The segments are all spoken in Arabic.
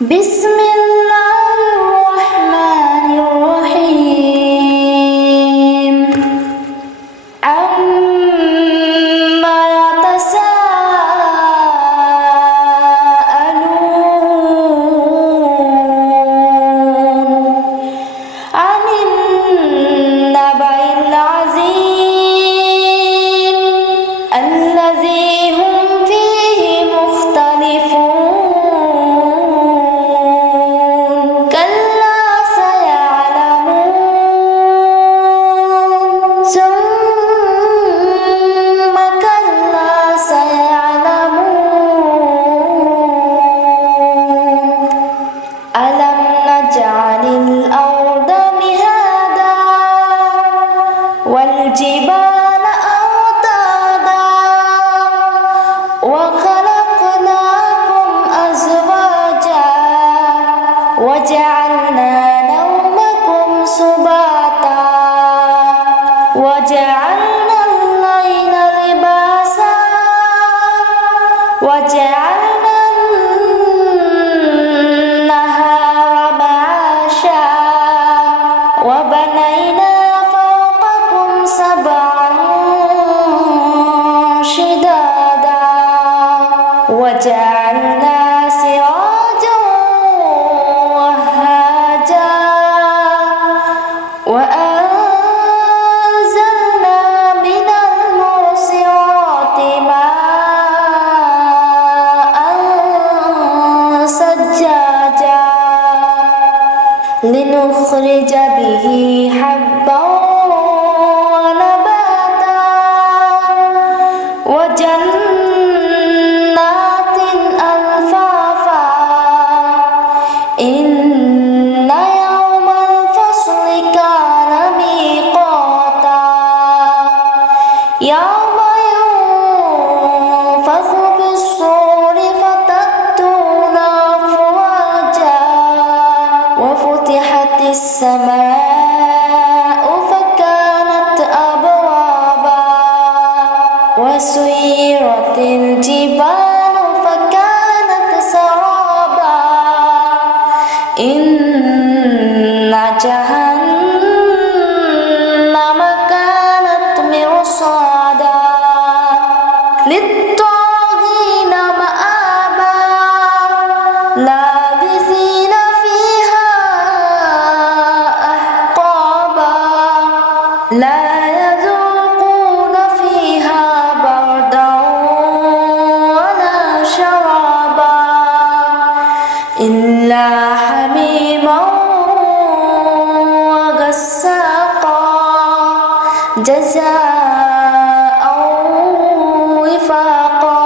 بسم الله الرحمن الرحيم عما يتساءلون عن النبأ العظيم الذي هم فيه مختلفون كلا سيعلمون ثم كلا سيعلمون ألم نجعل الأرض مهادا والجبال أوتادا وخلقناكم أزواجا وجعلنا نومكم سباتا وجعلنا الليل لباسا وجعلنا النهار معاشا وبنينا فوقكم سبعا شدادا وجعلنا سراجا وهاجا وأنزلنا من المعصرات ماء ثجاجا لنخرج به حبا ونباتا وجنات ألفافا إن يوم الفصل كان ميقاتا يوم ينفخ في الصور فتأتون أفواجا وفتحت السماء فكانت أبوابا وسيرت الجبال فكانت سرابا إن جهنم كانت مرصادا للطاغين مآبا لابثين فيها أحقابا لا يذوقون فيها بردا ولا شرابا إلا حميما وغساقا جزاء وفاقا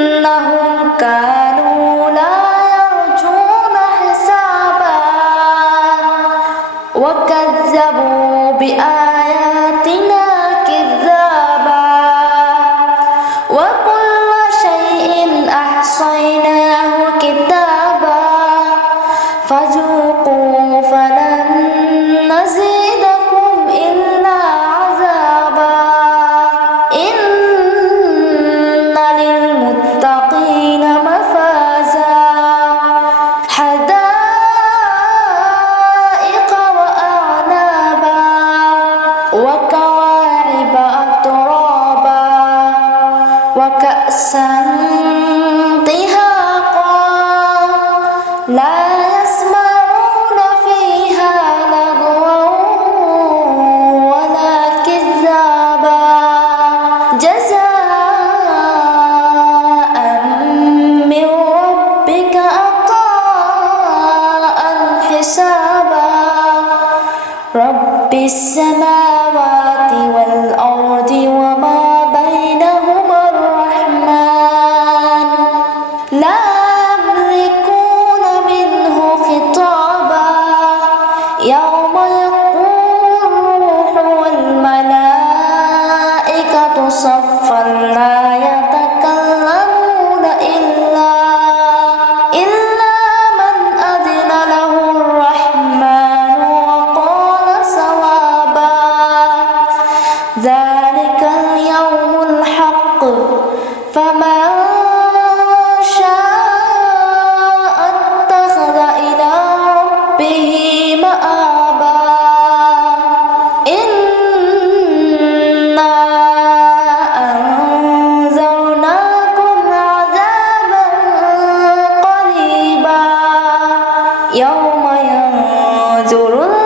إنهم كانوا لا يرجون حسابا وكذبوا بآياتنا كذابا وكل شيء أحصيناه كتابا فذوقوا فلن نزيدكم إلا عذابا إن للمتقين مفازا حدائق وأعنابا وكواعب أترابا وكأسا دهاقا لا يسمعون فيها لغوا ولا كذابا جزاء من ربك عطاء حسابا رب السماوات والأرض وما بينهما الرحمن لا يملكون منه خطابا يوم يقوم الروح والملائكة صفا لا يتكلمون إلا من أذن له الرحمن وقال صوابا ذلك اليوم الحق فمن انظر